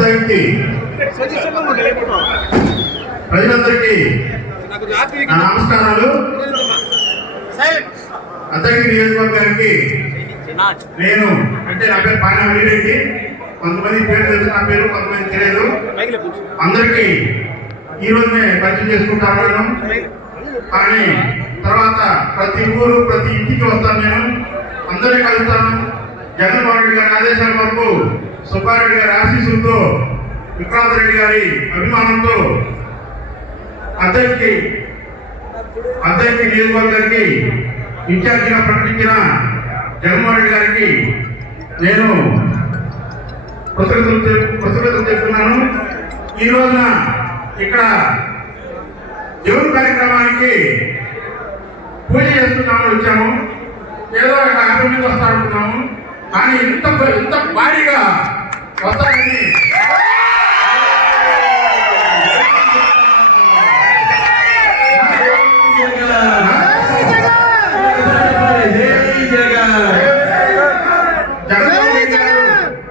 అద్దరికి ప్రజలందరికీ నమస్కారాలు. అద్దరికి నియోజకవర్గానికి నేను అంటే నా పేరు పాయన వెళ్ళేది. కొంతమంది పేరు తెలుసు, నా పేరు కొంతమంది తెలియదు. అందరికీ ఈ రోజునే పరిచయం చేసుకుంటాను. కానీ తర్వాత ప్రతి ఊరు ప్రతి ఇంటికి వస్తాను, నేను అందరినీ కలుస్తాను. జగన్మోహన్ రెడ్డి గారి ఆదేశాల వరకు సుబ్బారెడ్డి గారి ఆశీస్సులతో విక్రాంత్ రెడ్డి గారి అభిమానంతో అద్దరికి నియోజకవర్గానికి ఇన్ఛార్జిగా ప్రకటించిన జగన్మోహన్ రెడ్డి గారికి నేను కృతజ్ఞతలు చెప్తున్నాను. ఈ రోజున ఇక్కడ దేవుని కార్యక్రమానికి పూజ చేసుకుందామని వచ్చాము. ఏదో ఇక్కడ 50 మంది వస్తా అనుకున్నాము, కానీ ఇంత భారీగా వస్తారని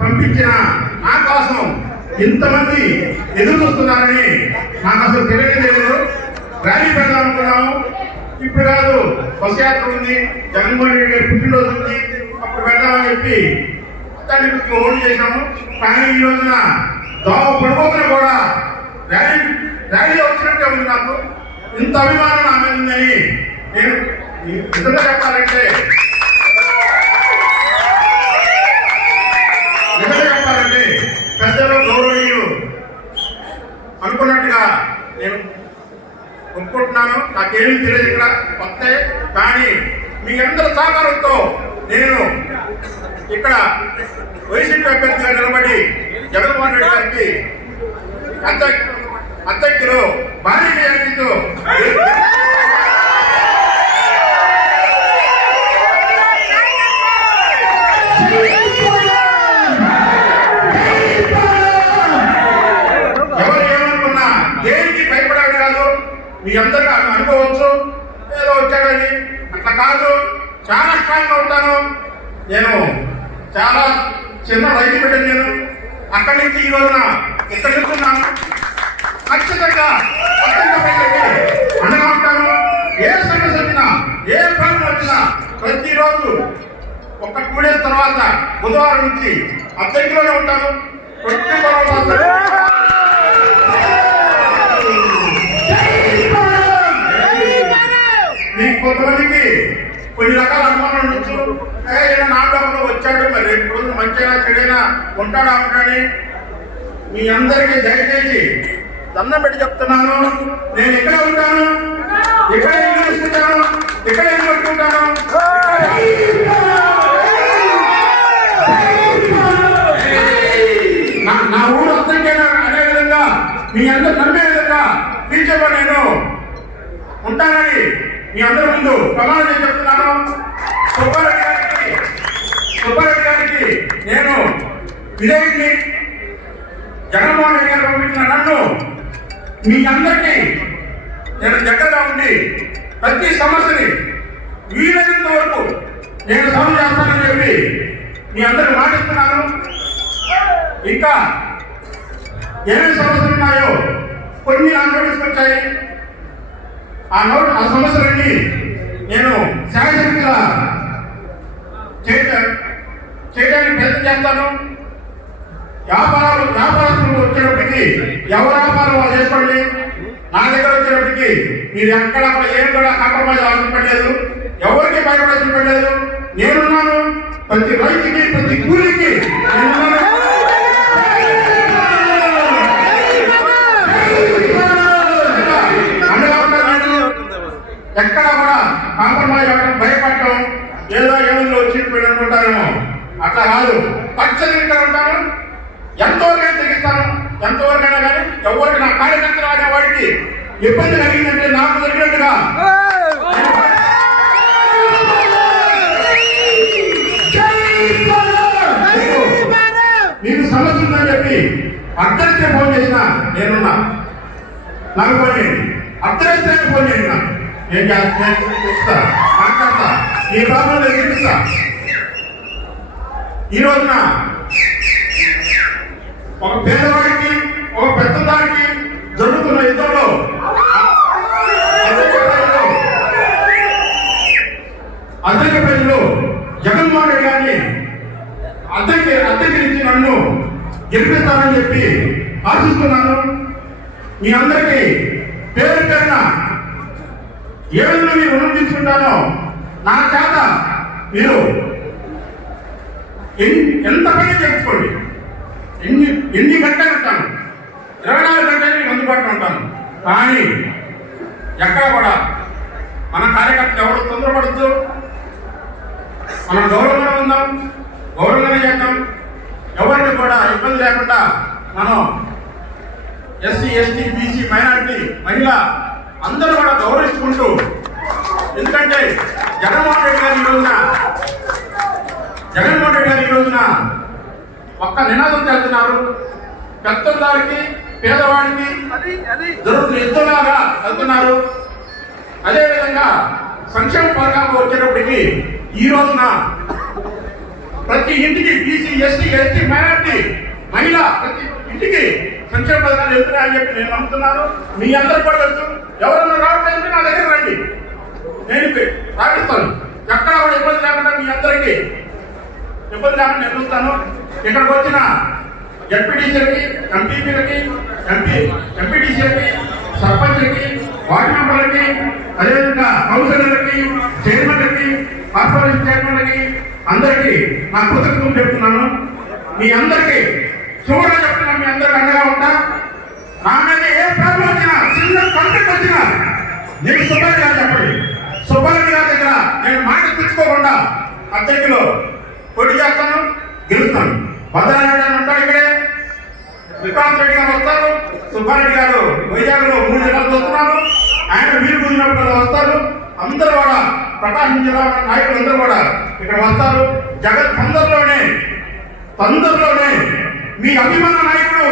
పంపించిన నా కోసం ఇంతమంది ఎదురు చూస్తున్నారని నాకు అసలు తెలియలేదు. ర్యాలీ పెడదాం అనుకున్నాము, ఇప్పుడు కాదు, బస్ యాత్ర ఉంది, జగన్మోహన్ రెడ్డి గారి పుట్టినరోజు ఉంది, అప్పుడు పెడదామని చెప్పి దాన్ని హోల్డ్ చేశాము. కానీ ఈ రోజున దోమ పడిపోతున్నా కూడా ర్యాలీ వచ్చినట్టే ఉంది. నాకు ఇంత అభిమానం నా మీద ఉందని నేను నిజంగా చెప్పాలంటే పెద్దలు గౌరవనీయులు అనుకున్నట్టుగా నేను ఒప్పుకుంటున్నాను. నాకేమీ తెలియదు ఇక్కడ కొత్త, కానీ మీ అందరి సహకారంతో నేను ఇక్కడ వైసీపీ అభ్యర్థిగా నిలబడి జగన్మోహన్ రెడ్డి గారికి అద్దెకిలో భారీ మెజారిటీతో ఎవరు ఏమనుకున్నా దేనికి భయపడాలి కాదు. మీ అందరూ అనుకోవచ్చు ఏదో వచ్చాడని, అట్లా కాదు. చాలా స్ట్రాంగ్గా ఉంటాను. నేను చాలా చిన్న రైతు బిడ్డను. నేను అక్కడి నుంచి ఈ రోజున ఇక్కడ నిల్చున్నాను. ఖచ్చితంగా అండగా ఉంటాను. ఏ సమస్య వచ్చినా, ఏ ప్రాబ్లం వచ్చినా ప్రతిరోజు ఒక 2 days తర్వాత బుధవారం నుంచి అద్దెకిలోనే ఉంటాను. మీకు కొంతమందికి కొన్ని రకాల అనుమానాలు ఉండొచ్చు. నాటకంలో వచ్చాడు, మరి రేపు రోజు మంచిగా చెడైనా ఉంటాడా ఉంటాడని. మీ అందరికీ దయచేసి దండం పెట్టి చెప్తున్నాను, నేను ఎక్కడ ఉంటాను, ఎక్కడ ఏం చేసుకుంటాను, ఎక్కడ ఏం పట్టుకుంటాను. నా ఊరు అర్థంగా అనే విధంగా మీ అందరూ నమ్మే విధంగా ఫ్యూచర్లో నేను ఉంటానని మీ అందరి ముందు ప్రమాణం చేసి చెప్తున్నాను. సుబ్బారెడ్డి గారికి నేను విజయాన్ని జగన్మోహన్ రెడ్డి గారు పంపించిన నన్ను మీ అందరికీ నేను దగ్గరగా ఉండి ప్రతి సమస్యని వీలైనంత వరకు నేను సాల్వ్ చేస్తానని చెప్పి మీ అందరికి మాటిస్తున్నాను. ఇంకా ఏమేమి సమస్యలు ఉన్నాయో కొన్ని నా నోటీస్కి వచ్చాయి. ఆ సమస్యలన్నీ నేను శాయశక్తిగా చేయడానికి ప్రయత్నం చేస్తాను. వ్యాపారస్తులు వచ్చేటప్పటికి ఎవరు వ్యాపారం వాళ్ళు చేసుకోండి. నా దగ్గర వచ్చేటప్పటికి మీరు ఎక్కడ ఏం కూడా కాంప్రమైజ్ అవసరం పడలేదు, ఎవరికి భయపడాల్సిన పడలేదు. నేనున్నాను. ప్రతి రైతుకి, ప్రతి కూలికి ఎక్కడ కూడా కాంప్రమైజ్ అవ్వడం, భయపడటం, ఏదో ఏముందో వచ్చిపోయి అనుకుంటారేమో, అట్లా కాదు. ఖచ్చితంగా ఉంటాను. ఎంతవరకైనా తెగిస్తాను. ఎంతవరకైనా కానీ ఎవరికి నా కార్యకర్తలు అనే వాడికి ఇబ్బంది కలిగిందంటే నాకు జరిగినట్టుగా మీకు సమస్య ఉందని చెప్పి అర్ధరాత్రి ఫోన్ చేసినా నేనున్నా. నాకు ఫోన్ చేయండి, అర్ధరాత్రి ఫోన్ చేయండి. నేను ఇస్తా, మాట్లాడతా, ఈ ప్రాబ్లం నేను ఇస్తా. ఈ రోజున ఒక పేదవాడికి ఒక పెద్దదానికి జరుగుతున్న యుద్ధంలో అద్దెకి ప్రజలు జగన్మోహన్ రెడ్డి గారిని అద్దెకిరించి నన్ను గెలిపిస్తానని చెప్పి ఆశిస్తున్నాను. మీ అందరికీ పేరు పేరున ఏ విధంగా మీరు రుణం తీసుకుంటానో నా చేత మీరు ఎంత పని చేసుకోండి. ఎన్ని గంటలు ఉంటాను, 24 గంటలు మీకు అందుబాటులో ఉంటాను. కానీ ఎక్కడ కూడా మన కార్యకర్తలు ఎవరు తొందరపడద్దు. మనం గౌరవంగా ఉందాం, గౌరవంగానే చేద్దాం. ఎవరిని కూడా ఇబ్బంది లేకుండా మనం ఎస్సీ, ఎస్టీ, బీసీ, మైనారిటీ, మహిళ అందరూ కూడా గౌరవించుకుంటూ, ఎందుకంటే జగన్మోహన్ రెడ్డి గారు ఈ రోజున ఒక్క నినాదం చేస్తున్నారు. పెద్దదారికి పేదవాడికి జరుగుతున్న యుద్ధంలాగా వెళ్తున్నారు. అదేవిధంగా సంక్షేమ పథకాలు వచ్చేటప్పటికి ఈ రోజున ప్రతి ఇంటికి బీసీ, ఎస్టీ, ఎస్టీ, మైనారిటీ, మహిళ ప్రతి ఇంటికి సంక్షేమ పథకాలు వెళ్తున్నాయని చెప్పి నేను నమ్ముతున్నాను. మీ అందరూ కూడా తెలుసు. ఎవరన్నా రావట్లేదంటే నా దగ్గర రండి, నేను పాటిస్తాను. ఎక్కడ కూడా ఇబ్బంది లేకుండా మీ అందరికీ ఇబ్బంది లేకుండా నిర్మిస్తాను. ఇక్కడికి వచ్చిన ఎంపీటీసీలకి, ఎంపీపీలకి, ఎంపీటీసీలకి, సర్పంచ్లకి, వార్డు మెంబర్లకి, అదేవిధంగా కౌన్సిలర్లకి, చైర్మన్లకి, కార్పొరేషన్ చైర్మన్లకి అందరికీ నా కృతజ్ఞతలు చెప్తున్నాను. మీ అందరికీ చూడగా చెప్తున్నాను. మీ అందరికీ అండగా ఉంటా. నా మీద ఏ ప్రాబ్లం వచ్చినా, చిన్న కాంటాక్ట్ వచ్చినా నేను సుబ్బారెడ్డి గారు చెప్పండి. సుబ్బారెడ్డి గారి దగ్గర నేను మాట తెచ్చుకోకుండా అద్దెకిలో పోటీ చేస్తాను, గెలుస్తాను. భద్రారెడ్డి అని ఉంటాడు ఇక్కడే, విక్రాంత్ రెడ్డి గారు వస్తారు, సుబ్బారెడ్డి గారు వైజాగ్లో 3 నెలలు చూస్తున్నారు. ఆయన వీలు కూడినప్పుడు వస్తారు. అందరూ కూడా ప్రకాశం జిల్లా నాయకులందరూ కూడా ఇక్కడ వస్తారు. జగన్ తొందరలోనే మీ అభిమాన నాయకుడు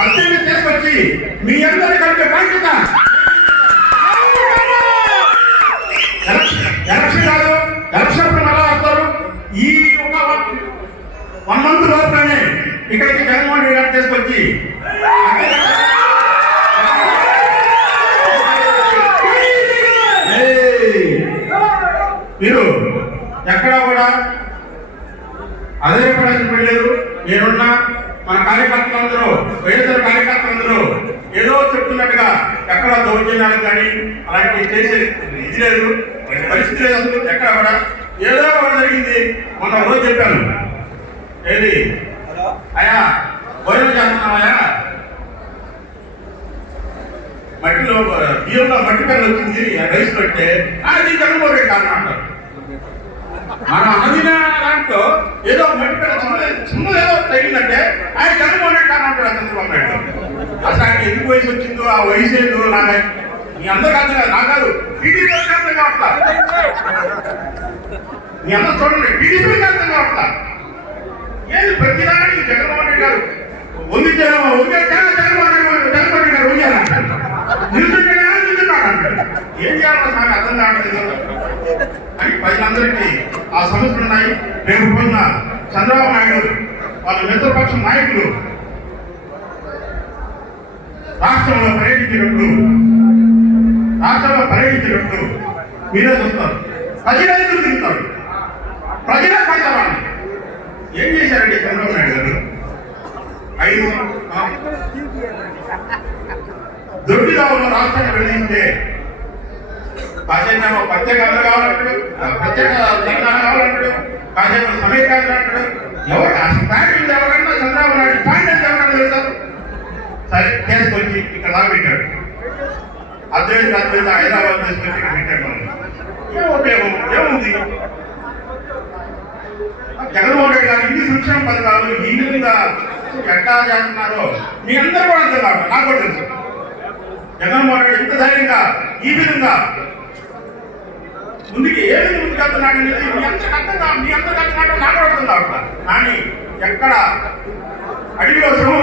అద్దెని తీసుకొచ్చి మీ అందరి కంటే బాధ్యత ఎలక్షన్ కాదు. ఎలక్షన్ ఎలా వస్తారు? ఈ ఒక 1 మంత్ లోపలనే ఇక్కడికి జగన్మోహన్ రెడ్డి గారు తీసుకొచ్చి మీరు ఎక్కడా కూడా అధైర్యపడాల్సిన పని లేదు. నేనున్నా మన కార్యకర్తలందరూ, వైఎస్ఆర్ కార్యకర్తలందరూ ఏదో చెప్తున్నట్టుగా ఎక్కడ దౌర్జన్యాలు కానీ అలాంటివి చేసే ఇది లేదు, పరిస్థితి లేదు. అసలు ఎక్కడ కూడా ఏదో ఒకటి జరిగింది. మొన్న రోజు చెప్పాను, ఏది అయా భోజనం చేస్తున్నామయ్యా, మట్టిలో బియ్యంలో మట్టి పని వచ్చింది రైస్ పెట్టే అది జగన్మోహన్ రెడ్డి కారణం అంటారు. మన అన్నదిన దాంట్లో ఏదో మట్టి పని చిన్నది ఏదో తగిలిందంటే ఆయన జగన్మోహన్ రెడ్డి కారణం అంటారు. చంద్రబాబు నాయుడు అసలు ఆయన ఎందుకు వయసు వచ్చిందో, ఆ వయసు ఏందో నాకు మీ అందరూ కాదు, నాకు కాదు, టీడీపీ అర్థం కావట్లా. మీ అందరూ చూడండి, టీడీపీ అర్థం కావట్లా. ఏది ప్రతిదానికి జగన్మోహన్ రెడ్డి గారు జగన్మోహన్ రెడ్డి గారు వంగారంటారు, నిల్చున్నాడంటారు. ఏం చేయాలో నాకు అర్థం కావట్లేదు అని ప్రజలందరికీ ఆ సమస్యలు ఉన్నాయి. రేపు పొందిన చంద్రబాబు నాయుడు వాళ్ళ మిత్రపక్ష నాయకులు రాష్ట్రంలో పర్యటించినప్పుడు మీరే చూస్తారు. ప్రజలు తిరుగుతారు, ప్రజలే పంచవాళ్ళు. ఏం చేశారండి చంద్రబాబు నాయుడు గారు? 5 దొడ్డిగా ఉన్న రాష్ట్రాన్ని విడదీస్తే కాసేపు ప్రత్యేకంగా కావాలంటాడు, ప్రత్యేక తెలంగాణ కావాలంటాడు, కాసేపు సమీకరణ అంటాడు. ఎవరు ఆ స్టాండింగ్ ఎవరన్నా చంద్రబాబు నాయుడు స్టాండింగ్ ఎవరన్నా తెలుస్తారు? సరే తీసుకొచ్చి ఇక్కడ లా పెట్టాడు. అద్వైత హైదరాబాద్ తీసుకొచ్చి ఇక్కడ పెట్టాడు. ఏం ఉపయోగం ఏముంది? జగన్మోహన్ రెడ్డి గారు ఇన్ని సంక్షేమ పథకాలు ఈ విధంగా ఎట్లా చేస్తున్నారో మీ అందరూ కూడా అర్థం కాదు, నాకు కూడా తెలుసు. జగన్మోహన్ రెడ్డి ఇంత ధైర్యంగా ఈ విధంగా ముందుకి ఏ విధంగా ముందుకు వెళ్తున్నాడు అనేది మీ అందరికి అర్థం కాదు, నాకు కూడా అర్థం కావట్లా. కానీ ఎక్కడ అడిగిలో శ్రమ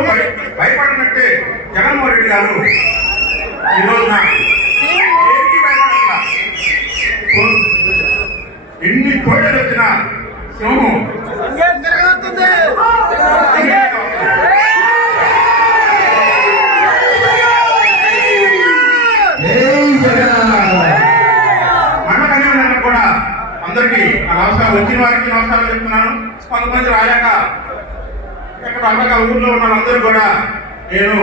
భయపడినట్టే జగన్మోహన్ రెడ్డి గారు ఈ రోజున ఏమిటి భయపడాల? అందరికీ నమస్కారం, వచ్చిన వారికి నమస్కారం చెప్తున్నాను. కొంతమంది రాయాక ఇక్కడ రకరకాల ఊర్లో ఉన్న వాళ్ళందరూ కూడా నేను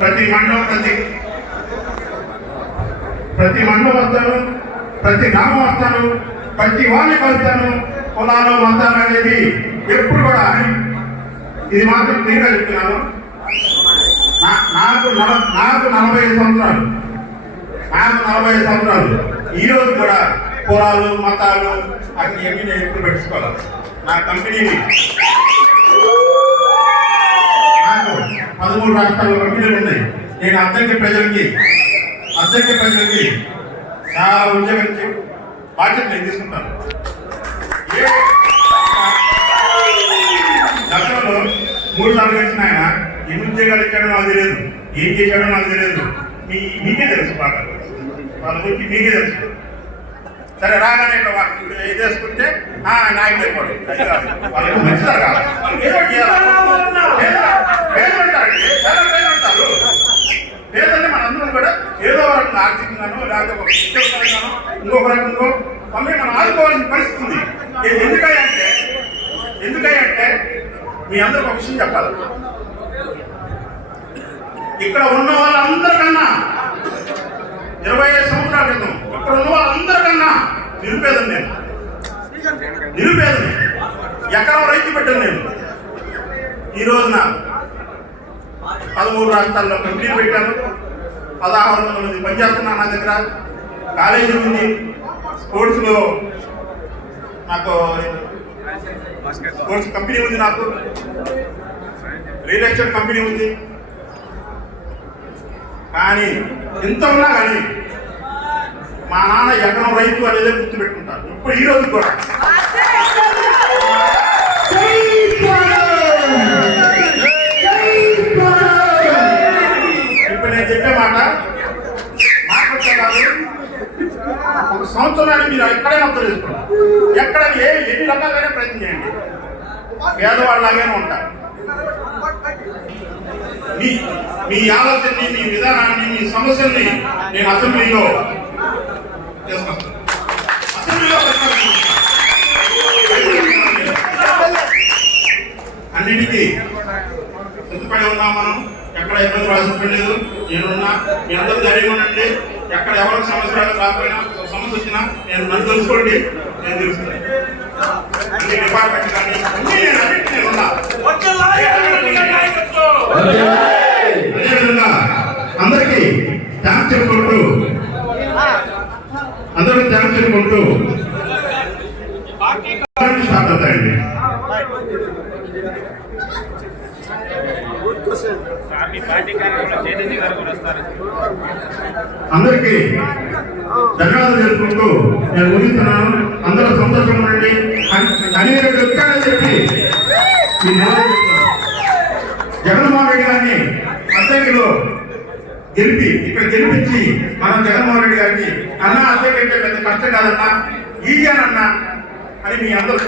ప్రతి మండలం వస్తాను, ప్రతి గ్రామం వస్తాను, ప్రతి వాళ్ళని కలుస్తాను. కులాలు మతాలు అనేది ఎప్పుడు కూడా ఇది మాత్రం క్లియర్గా చెప్తున్నాను. నాకు 45 సంవత్సరాలు, ఈ రోజు కూడా కులాలు మతాలు అక్కడ ఏమీ నేను ఎప్పుడు పెట్టుకోవాలి. నా కంపెనీని నాకు 13 రాష్ట్రాల్లో కంపెనీలు ఉన్నాయి. నేను అద్దెకి ప్రజలకి చాలా ఉద్యోగం బాధ్యత నేను తీసుకుంటాను. గతంలో 3 సార్లు కలిసిన ఆయన ఎన్ని ఉద్యోగాలు ఇచ్చాడో నాకు తెలియదు, ఏం చేశాడో నాకు తెలియదు. మీకే తెలుసు, బాగా వాళ్ళ గురించి మీకే తెలుసు. సరే రాగానే ఇది వేసుకుంటే నాయకుడు అయిపోడు. వాళ్ళకి మంచిదారు కాదు, వాళ్ళకి ఏదో లేదంటే మనందరం కూడా ఏదో రకంగా ఆర్థికంగానో లేకపోతే ఉద్యోగపరంగానో ఇంకొక రకంగా మళ్ళీ మనం ఆదుకోవాల్సిన పరిస్థితి ఉంది. ఎందుకంటే మీ అందరికి ఒక విషయం చెప్పాలి. ఇక్కడ ఉన్న వాళ్ళందరికన్నా 25 సంవత్సరాల క్రితం ఇక్కడ ఉన్న వాళ్ళందరికన్నా నిరుపేదని ఎకరం రైతు పెట్టాను నేను. ఈ రోజున 13 రాష్ట్రాల్లో కంపెనీలు పెట్టాను. 1600 మంది పనిచేస్తున్నాను. నా దగ్గర కాలేజీ ఉంది, స్పోర్ట్స్లో నాకు స్పోర్ట్స్ కంపెనీ ఉంది, నాకు రియల్ ఎస్టేట్ కంపెనీ ఉంది. కానీ ఎంత ఉన్నా కానీ మా నాన్న ఎకరం రైతు అనేది గుర్తుపెట్టుకుంటారు ఇప్పుడు ఈ రోజు కూడా. ఇప్పుడు నేను చెప్పే మాట కాదు, ఒక సంవత్సరాన్ని మీరు ఎక్కడైనా అర్థం చేసుకోండి. ఎక్కడైనా ఎన్ని రకాలైనా ప్రయత్నం చేయండి, పేదవాళ్ళలాగానే ఉంటారు. మీ ఆలోచనని, మీ విధానాన్ని, మీ సమస్యల్ని నేను అసెంబ్లీలో చేసుకొస్తాను. అన్నిటికీ సిద్ధపడి ఉన్నాం మనం. ఎక్కడ ఇబ్బంది రాసినట్టు లేదు. నేనున్నా, మీ అందరూ ధైర్యం ఉండండి. ఎక్కడ ఎవరికి సమస్య రాకపోయినా, సమస్య వచ్చినా నన్ను తెలుసుకోండి, నేను తెలుస్తాను. అన్ని డిపార్ట్మెంట్ కానీ అన్ని నేను ఉన్నా. అదేవిధంగా అందరికీ థ్యాంక్స్ చెప్పుకుంటూ స్టార్ట్ అవుతాయండి. అందరికీ ధన్యవాదాలు తెలుపుకుంటూ నేను ముగిస్తున్నాను. అందరూ సంతోషంగా ఉండండి అని వచ్చాడని చెప్పి జగన్మోహన్ రెడ్డి గారిని అద్దెకిలో ఇక్కడ గెలిపించి మనం జగన్మోహన్ రెడ్డి గారికి అన్నా అద్దెకంటే పెద్ద కష్టం కాదన్నా, ఈజీ అన్నా అని మీ అందరూ